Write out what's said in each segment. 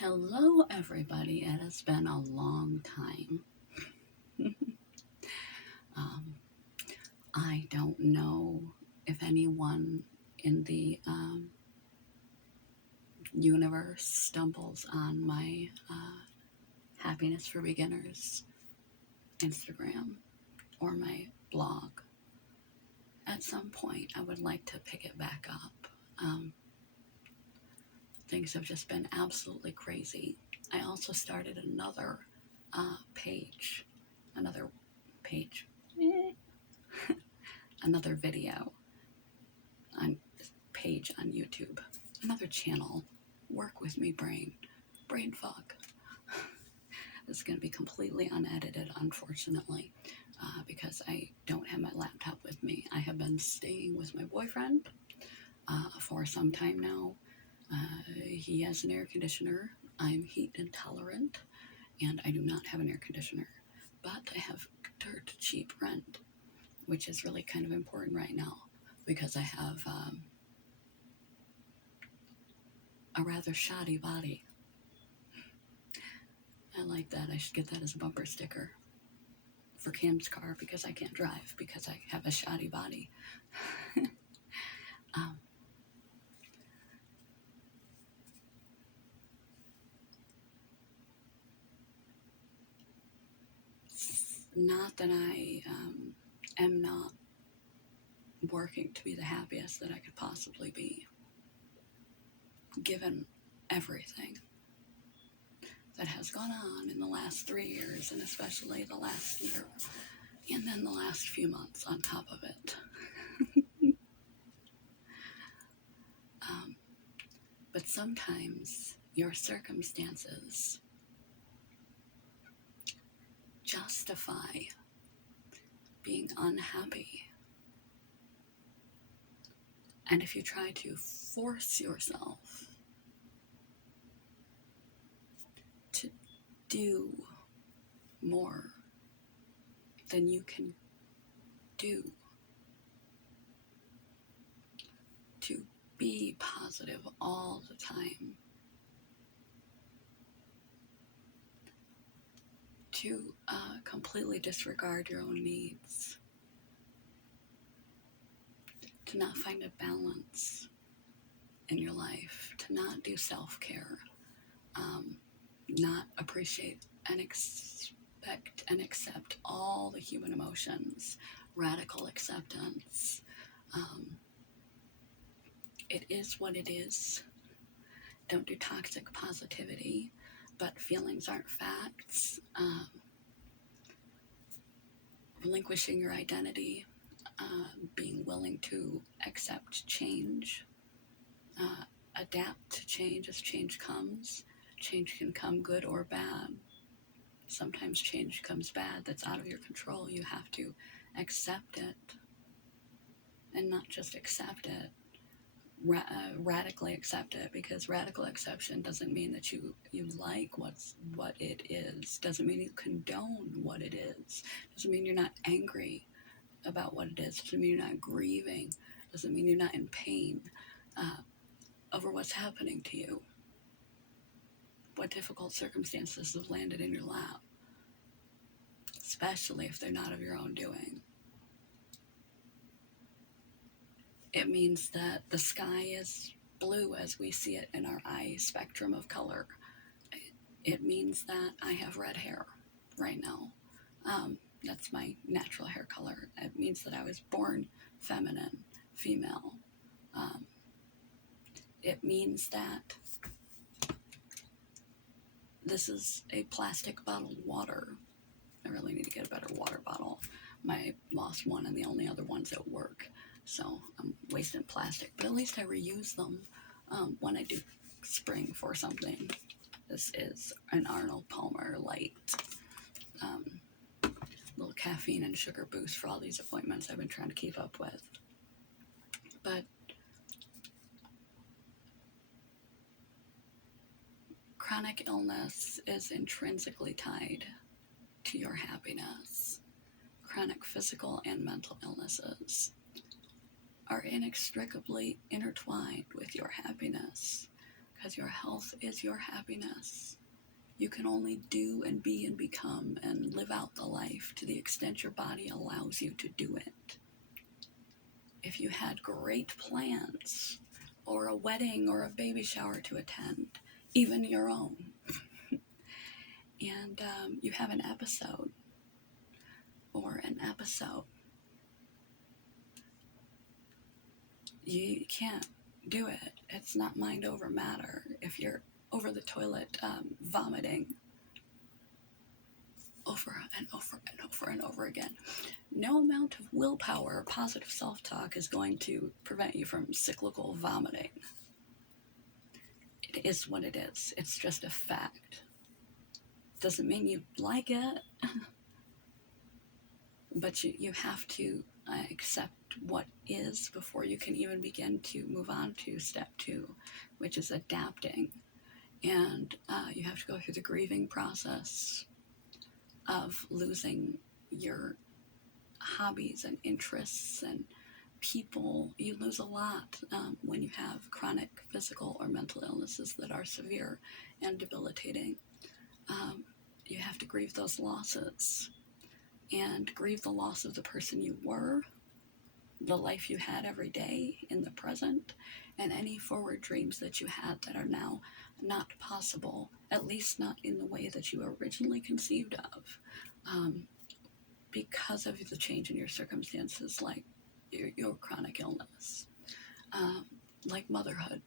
Hello, everybody. It has been a long time. um, I don't know if anyone in the universe stumbles on my Happiness for Beginners Instagram or my blog. At some point, I would like to pick it back up. Things have just been absolutely crazy. I also started another page, another video page on YouTube, another channel. Work with me, brain fog. This is going to be completely unedited, unfortunately, because I don't have my laptop with me. I have been staying with my boyfriend for some time now. He has an air conditioner. I'm heat intolerant, and I do not have an air conditioner, but I have dirt cheap rent, which is really kind of important right now because I have a rather shoddy body. I like that. I should get that as a bumper sticker for Cam's car because I can't drive because I have a shoddy body. Not that I am not working to be the happiest that I could possibly be, given everything that has gone on in the last 3 years, and especially the last year, and then the last few months on top of it. But sometimes your circumstances justify being unhappy. And if you try to force yourself to do more than you can do, to be positive all the time, to completely disregard your own needs, to not find a balance in your life, to not do self-care, not appreciate and expect and accept all the human emotions, radical acceptance. It is what it is. Don't do toxic positivity, but feelings aren't facts. Relinquishing your identity, being willing to accept change, adapt to change as change comes. Change can come good or bad. Sometimes change comes bad, that's out of your control. You have to accept it, and not just accept it, radically accept it, because radical acceptance doesn't mean that you like what it is, doesn't mean you condone what it is, doesn't mean you're not angry about what it is, doesn't mean you're not grieving, doesn't mean you're not in pain over what's happening to you, what difficult circumstances have landed in your lap, especially if they're not of your own doing. It means that the sky is blue as we see it in our eye spectrum of color. It means that I have red hair right now. That's my natural hair color. It means that I was born feminine, female. It means that this is a plastic bottled water. I really need to get a better water bottle. I lost one and the only other one's at work. So I'm wasting plastic, but at least I reuse them when I do spring for something. This is an Arnold Palmer Light. Little caffeine and sugar boost for all these appointments I've been trying to keep up with. But chronic illness is intrinsically tied to your happiness. Chronic physical and mental illnesses are inextricably intertwined with your happiness. because your health is your happiness. You can only do and be and become and live out the life to the extent your body allows you to do it. If you had great plans, or a wedding or a baby shower to attend, even your own, and you have an episode, you can't do it. It's not mind over matter. If you're over the toilet vomiting over and over and over and over again, no amount of willpower or positive self-talk is going to prevent you from cyclical vomiting. It is what it is. It's just a fact. Doesn't mean you like it, but you have to accept what is before you can even begin to move on to step 2, which is adapting. And you have to go through the grieving process of losing your hobbies and interests and people. You lose a lot when you have chronic physical or mental illnesses that are severe and debilitating. You have to grieve those losses and grieve the loss of the person you were, the life you had every day in the present, and any forward dreams that you had that are now not possible, at least not in the way that you originally conceived of, because of the change in your circumstances, like your chronic illness, like motherhood.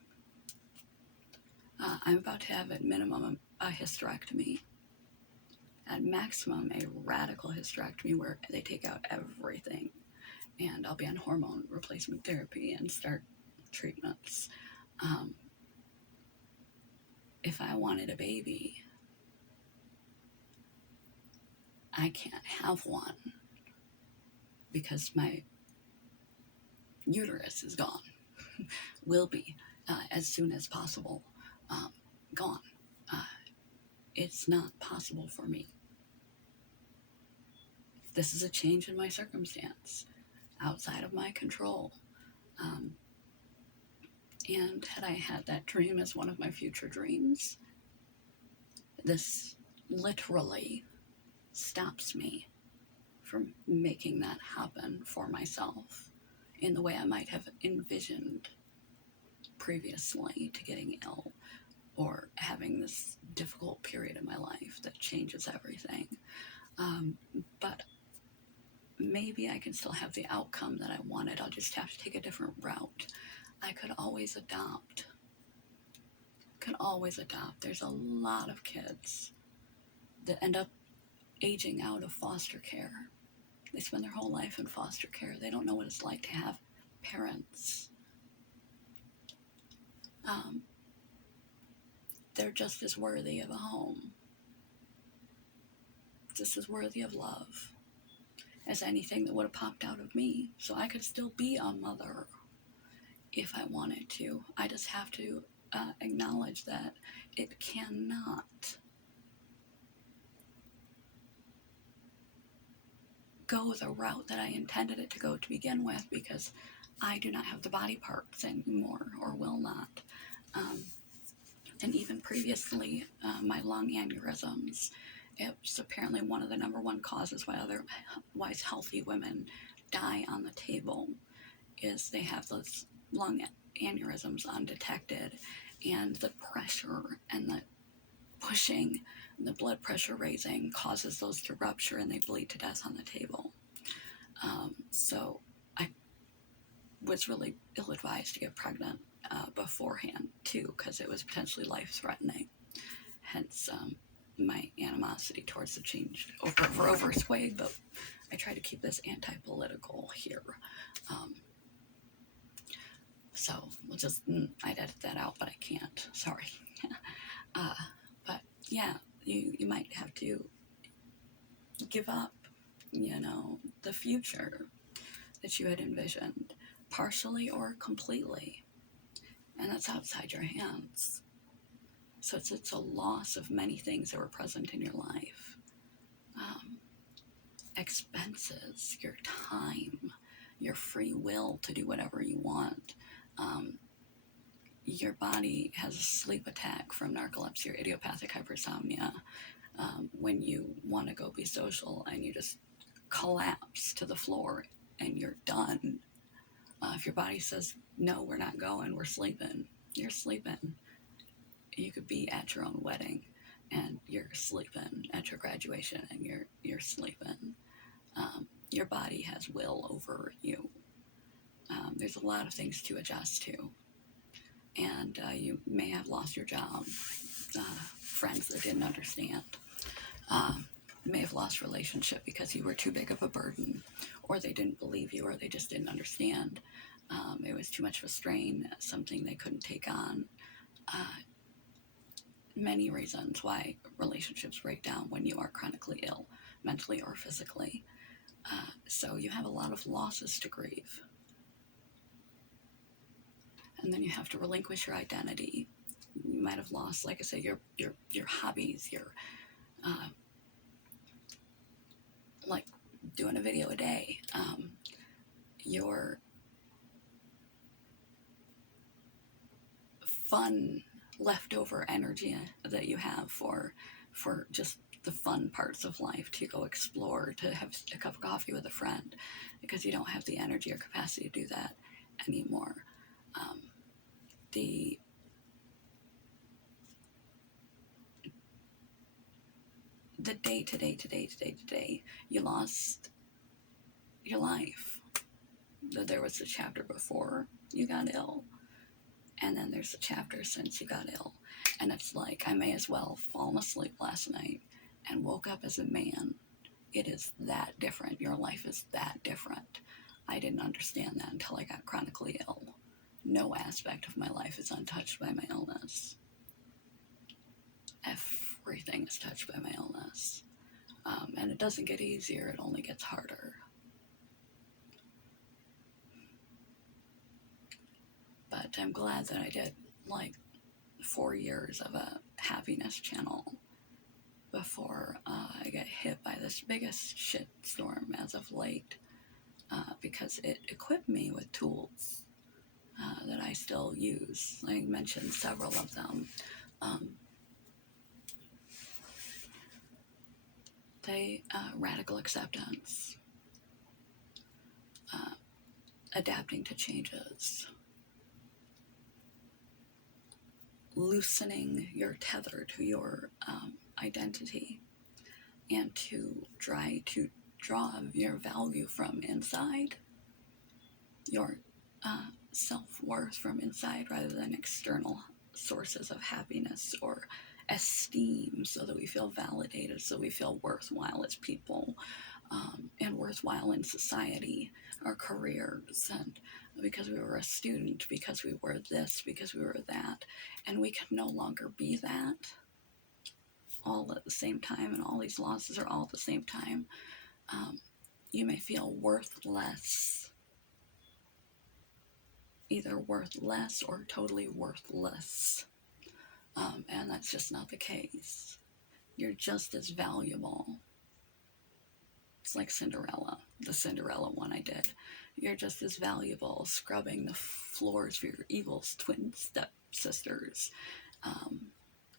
I'm about to have at minimum a hysterectomy, at maximum a radical hysterectomy where they take out everything, and I'll be on hormone replacement therapy and start treatments. If I wanted a baby, I can't have one because my uterus is gone, will be as soon as possible gone. It's not possible for me. This is a change in my circumstance, outside of my control. And had I had that dream as one of my future dreams, this literally stops me from making that happen for myself in the way I might have envisioned previously to getting ill or having this difficult period in my life that changes everything. But maybe I can still have the outcome that I wanted. I'll just have to take a different route. I could always adopt. There's a lot of kids that end up aging out of foster care. They spend their whole life in foster care. They don't know what it's like to have parents. They're just as worthy of a home, just as worthy of love as anything that would have popped out of me. So I could still be a mother if I wanted to. I just have to acknowledge that it cannot go the route that I intended it to go to begin with, because I do not have the body parts anymore, or will not. And even previously, my lung aneurysms, it was apparently one of the number one causes why otherwise healthy women die on the table, is they have those lung aneurysms undetected, and the pressure and the pushing and the blood pressure raising causes those to rupture and they bleed to death on the table. So I was really ill-advised to get pregnant beforehand too, because it was potentially life-threatening. Hence my animosity towards the change over swayed, but I try to keep this anti-political here. So we'll just, I'd edit that out, but I can't, sorry. But yeah, you might have to give up, the future that you had envisioned, partially or completely. And that's outside your hands. So it's a loss of many things that were present in your life. Expenses, your time, your free will to do whatever you want, your body has a sleep attack from narcolepsy or idiopathic hypersomnia when you want to go be social and you just collapse to the floor and you're done. If your body says, no, we're not going, we're sleeping, you're sleeping. You could be at your own wedding and you're sleeping, at your graduation and you're sleeping. Your body has will over you. There's a lot of things to adjust to. And you may have lost your job, friends that didn't understand. You may have lost relationship because you were too big of a burden, or they didn't believe you, or they just didn't understand. It was too much of a strain, something they couldn't take on. Many reasons why relationships break down when you are chronically ill, mentally or physically. So you have a lot of losses to grieve. And then you have to relinquish your identity. You might have lost, like I say, your hobbies, your like doing a video a day, your fun leftover energy that you have for just the fun parts of life, to go explore, to have a cup of coffee with a friend, because you don't have the energy or capacity to do that anymore. The day to day, you lost your life. There was a chapter before you got ill, and then there's a chapter since you got ill. And it's like, I may as well fallen asleep last night and woke up as a man. It is that different. Your life is that different. I didn't understand that until I got chronically ill. No aspect of my life is untouched by my illness. Everything is touched by my illness. And it doesn't get easier, it only gets harder. But I'm glad that I did like 4 years of a happiness channel before I got hit by this biggest shitstorm as of late, because it equipped me with tools that I still use. I mentioned several of them. Radical acceptance, adapting to changes, loosening your tether to your identity, and to try to draw your value from inside, your self-worth from inside, rather than external sources of happiness or esteem, so that we feel validated, so we feel worthwhile as people, and worthwhile in society, our careers, and because we were a student, because we were this, because we were that, and we can no longer be that all at the same time, and all these losses are all at the same time. You may feel worthless, either worthless or totally worthless, and that's just not the case. You're just as valuable. It's like Cinderella, the Cinderella one I did. You're just as valuable scrubbing the floors for your evil twin stepsisters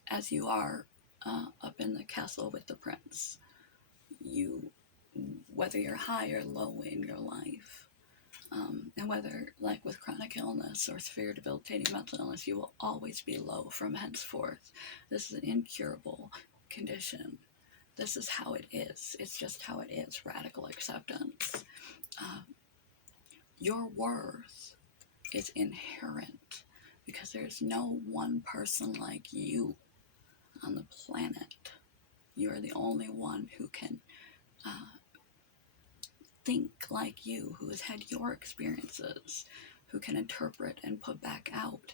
as you are up in the castle with the prince. Whether you're high or low in your life, and whether, like with chronic illness or severe debilitating mental illness, you will always be low from henceforth. This is an incurable condition. This is how it is. It's just how it is. Radical acceptance. Your worth is inherent, because there's no one person like you on the planet. You are the only one who can think like you, who has had your experiences, who can interpret and put back out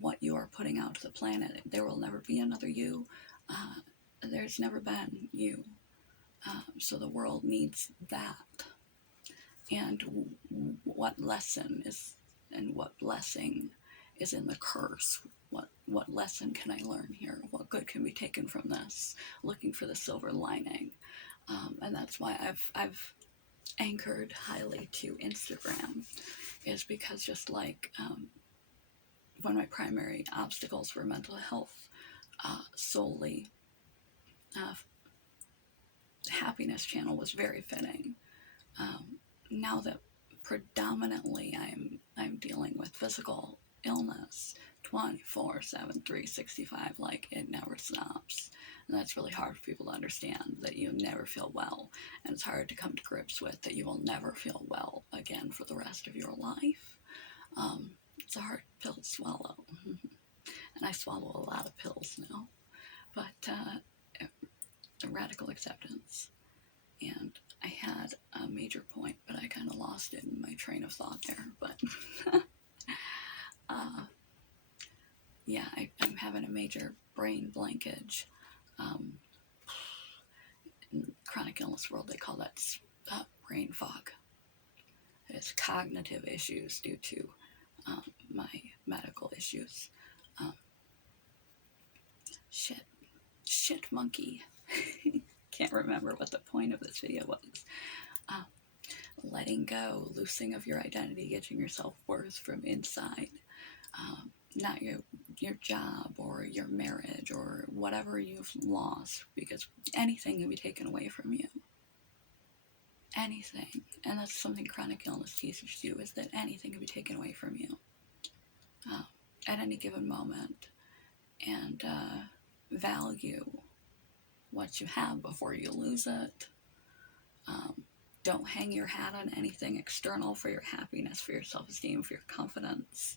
what you are putting out to the planet. There will never be another you. There's never been you. So the world needs that. And what lesson is, and what blessing is in the curse? What lesson can I learn here? What good can be taken from this? Looking for the silver lining. And that's why I've anchored highly to Instagram, is because just like one of my primary obstacles for mental health solely, happiness channel was very fitting. Now that predominantly I'm dealing with physical illness 24/7, 365, like it never stops. And that's really hard for people to understand, that you never feel well. And it's hard to come to grips with that you will never feel well again for the rest of your life. It's a hard pill to swallow. And I swallow a lot of pills now. But radical acceptance. And I had a major point, but I kind of lost it in my train of thought there. But yeah, I'm having a major brain blankage. In chronic illness world, they call that brain fog. It's cognitive issues due to my medical issues. Shit monkey. Can't remember what the point of this video was. Letting go, loosing of your identity, getting your self-worth from inside. Not your job or your marriage or whatever you've lost, because anything can be taken away from you. Anything. And that's something chronic illness teaches you, is that anything can be taken away from you at any given moment. And value what you have before you lose it. Don't hang your hat on anything external for your happiness, for your self-esteem, for your confidence,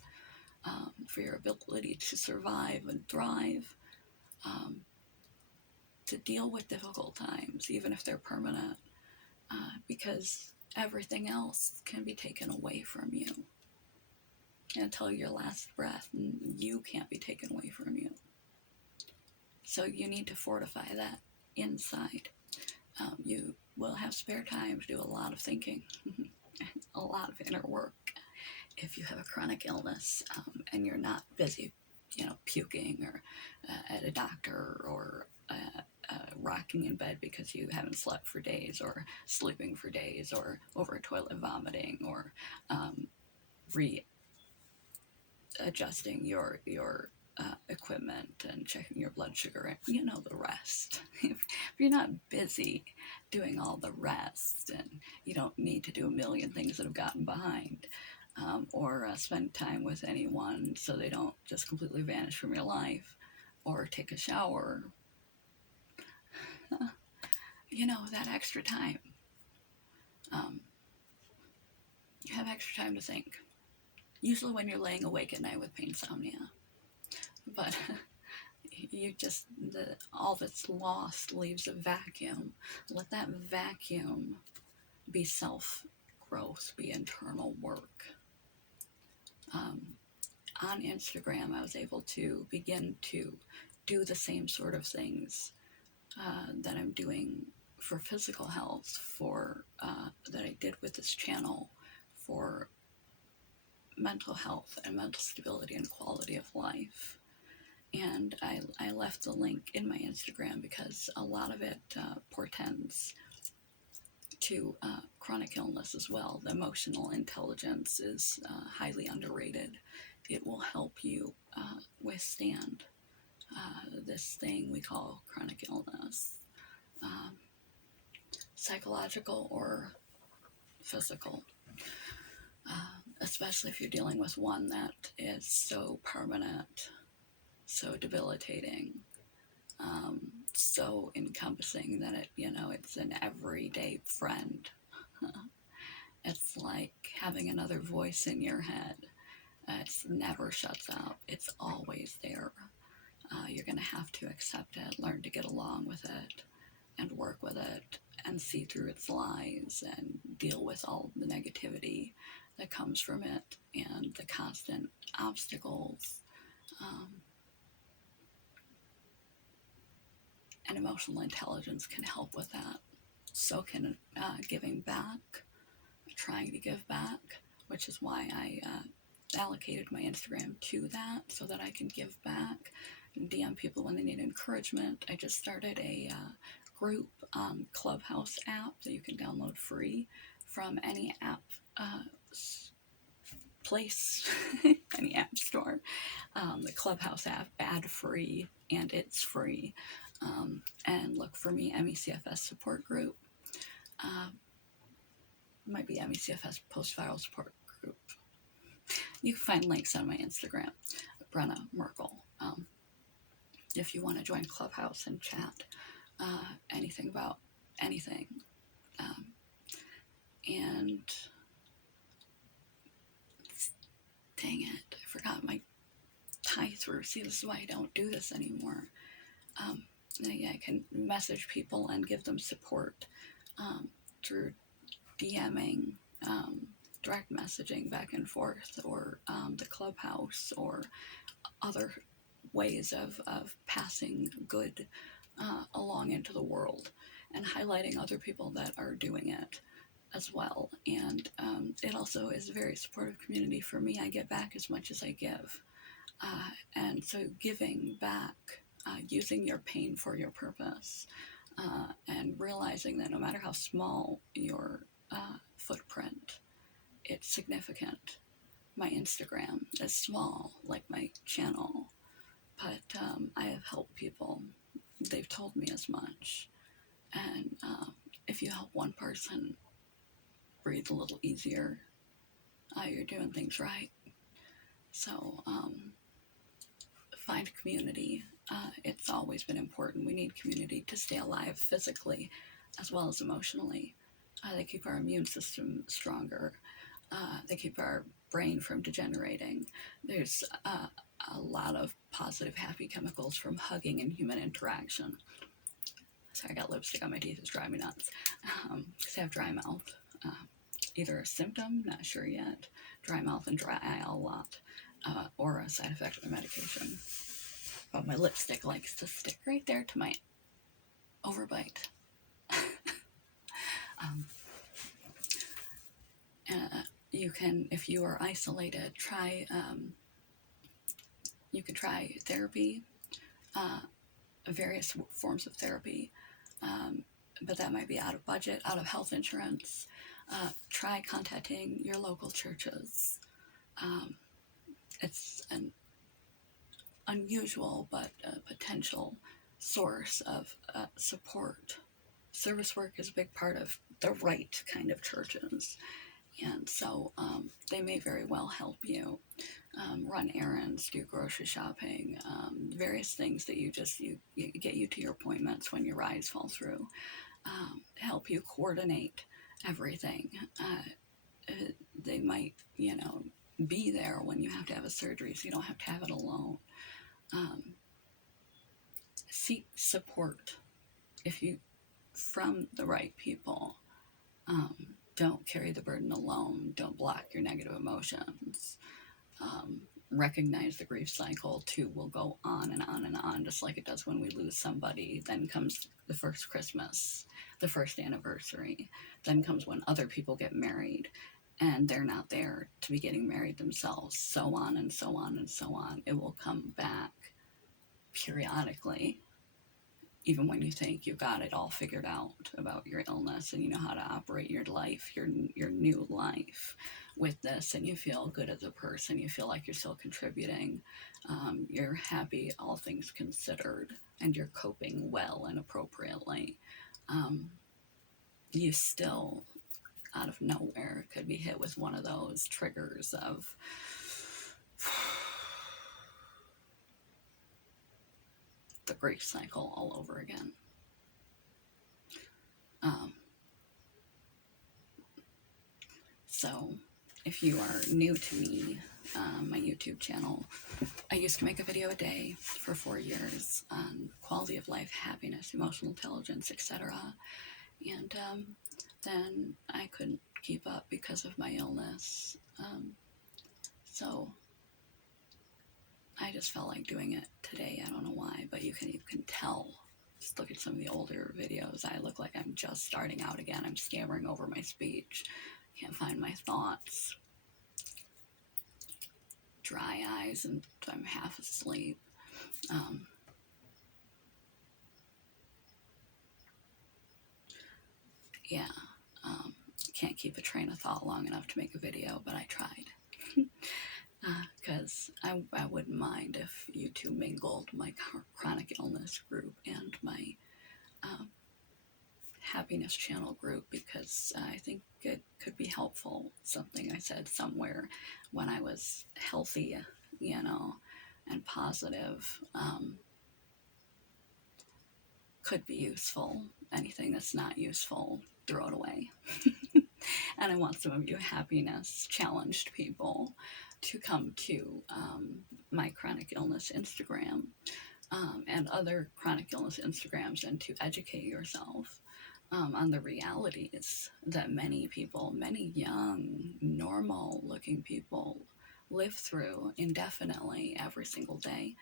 for your ability to survive and thrive, to deal with difficult times, even if they're permanent, because everything else can be taken away from you until your last breath, and you can't be taken away from you. So you need to fortify that inside. You will have spare time to do a lot of thinking, a lot of inner work. If you have a chronic illness and you're not busy, puking or at a doctor or rocking in bed because you haven't slept for days, or sleeping for days, or over toilet vomiting, or readjusting your equipment and checking your blood sugar, and the rest. If you're not busy doing all the rest, and you don't need to do a million things that have gotten behind, or spend time with anyone so they don't just completely vanish from your life, or take a shower, that extra time. You have extra time to think. Usually when you're laying awake at night with insomnia. But all that's lost leaves a vacuum. Let that vacuum be self-growth, be internal work. On Instagram, I was able to begin to do the same sort of things that I'm doing for physical health, that I did with this channel for mental health and mental stability and quality of life. And I left the link in my Instagram because a lot of it portends to chronic illness as well. The emotional intelligence is highly underrated. It will help you withstand this thing we call chronic illness, psychological or physical, especially if you're dealing with one that is so permanent, so debilitating, so encompassing that it's an everyday friend. It's like having another voice in your head. It never shuts up. It's always there. You're going to have to accept it, learn to get along with it, and work with it, and see through its lies, and deal with all the negativity that comes from it, and the constant obstacles. And emotional intelligence can help with that. So can giving back, trying to give back, which is why I allocated my Instagram to that, so that I can give back and DM people when they need encouragement. I just started a group clubhouse app that you can download free from any app place, any app store. The Clubhouse app, ad-free, and it's free. And look for me, MECFS support group. Might be MECFS post-viral support group. You can find links on my Instagram, Brenna Merkel. If you want to join Clubhouse and chat anything about anything. And dang it, I forgot my tie-through. See, this is why I don't do this anymore. Yeah, I can message people and give them support through DMing, direct messaging back and forth, or the Clubhouse, or other ways of passing good along into the world, and highlighting other people that are doing it as well. And it also is a very supportive community for me. I get back as much as I give. And so giving back, using your pain for your purpose, and realizing that no matter how small your footprint, it's significant. My Instagram is small, like my channel, but I have helped people. They've told me as much. And if you help one person breathe a little easier, you're doing things right. So find community. It's always been important. We need community to stay alive physically as well as emotionally. They keep our immune system stronger. They keep our brain from degenerating. There's a lot of positive, happy chemicals from hugging and human interaction. Sorry, I got lipstick on my teeth. It's driving me nuts. Because I have dry mouth. Either a symptom, not sure yet. Dry mouth and dry eye a lot. Or a side effect of the medication. But my lipstick likes to stick right there to my overbite. You can, if you are isolated, try, you can try therapy, various forms of therapy, but that might be out of budget, out of health insurance. Try contacting your local churches. It's an unusual but potential source of support. Service work is a big part of the right kind of churches. And so they may very well help you run errands, do grocery shopping, various things that you get you to your appointments when your rides fall through, to help you coordinate everything. They might, be there when you have to have a surgery, so you don't have to have it alone. Seek support from the right people. Don't carry the burden alone. Don't block your negative emotions. Recognize the grief cycle too will go on and on and on, just like it does when we lose somebody. Then comes the first Christmas, the first anniversary. Then comes when other people get married and they're not there to be getting married themselves. So on and so on and so on. It will come back periodically. Even when you think you've got it all figured out about your illness and you know how to operate your life, your new life with this, and you feel good as a person, you feel like you're still contributing, you're happy, all things considered, and you're coping well and appropriately, you still, out of nowhere, could be hit with one of those triggers of the grief cycle all over again. So if you are new to me, my YouTube channel, I used to make a video a day for 4 years on quality of life, happiness, emotional intelligence, etc. And then I couldn't keep up because of my illness. So I just felt like doing it today. I don't know why, but you can tell. Just look at some of the older videos. I look like I'm just starting out again. I'm stammering over my speech. Can't find my thoughts. Dry eyes, and I'm half asleep. Can't keep a train of thought long enough to make a video, but I tried. Because I wouldn't mind if you two mingled my chronic illness group and my uh, happiness channel group, because I think it could be helpful. Something I said somewhere when I was healthy, and positive, could be useful. Anything that's not useful, throw it away. And I want some of you happiness challenged people to come to my chronic illness Instagram, and other chronic illness Instagrams, and to educate yourself on the realities that many people, many young, normal looking people, live through indefinitely every single day.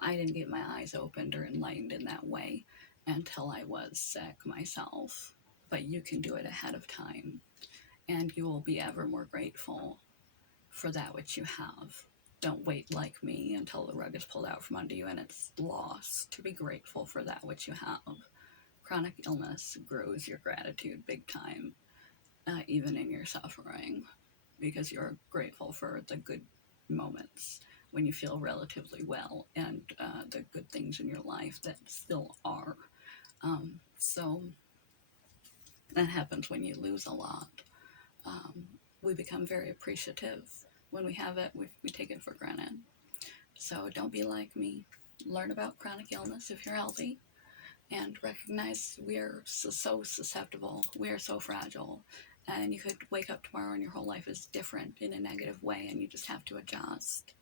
I didn't get my eyes opened or enlightened in that way until I was sick myself. But you can do it ahead of time, and you will be ever more grateful for that which you have. Don't wait like me until the rug is pulled out from under you and it's lost to be grateful for that which you have. Chronic illness grows your gratitude big time, even in your suffering, because you're grateful for the good moments when you feel relatively well, and the good things in your life that still are. So that happens when you lose a lot. We become very appreciative. When we have it, we take it for granted. So don't be like me. Learn about chronic illness if you're healthy, and recognize we are so susceptible. We are so fragile. And you could wake up tomorrow and your whole life is different in a negative way, and you just have to adjust.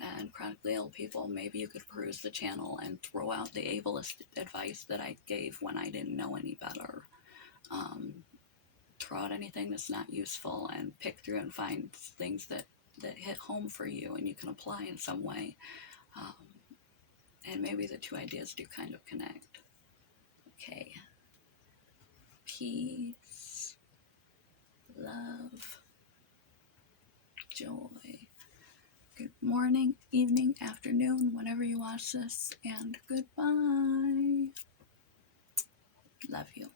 And chronically ill people, maybe you could peruse the channel and throw out the ableist advice that I gave when I didn't know any better. Throw out anything that's not useful and pick through and find things that hit home for you and you can apply in some way. And maybe the two ideas do kind of connect. Okay. Peace, love, joy. Good morning, evening, afternoon, whenever you watch this, and goodbye. Love you.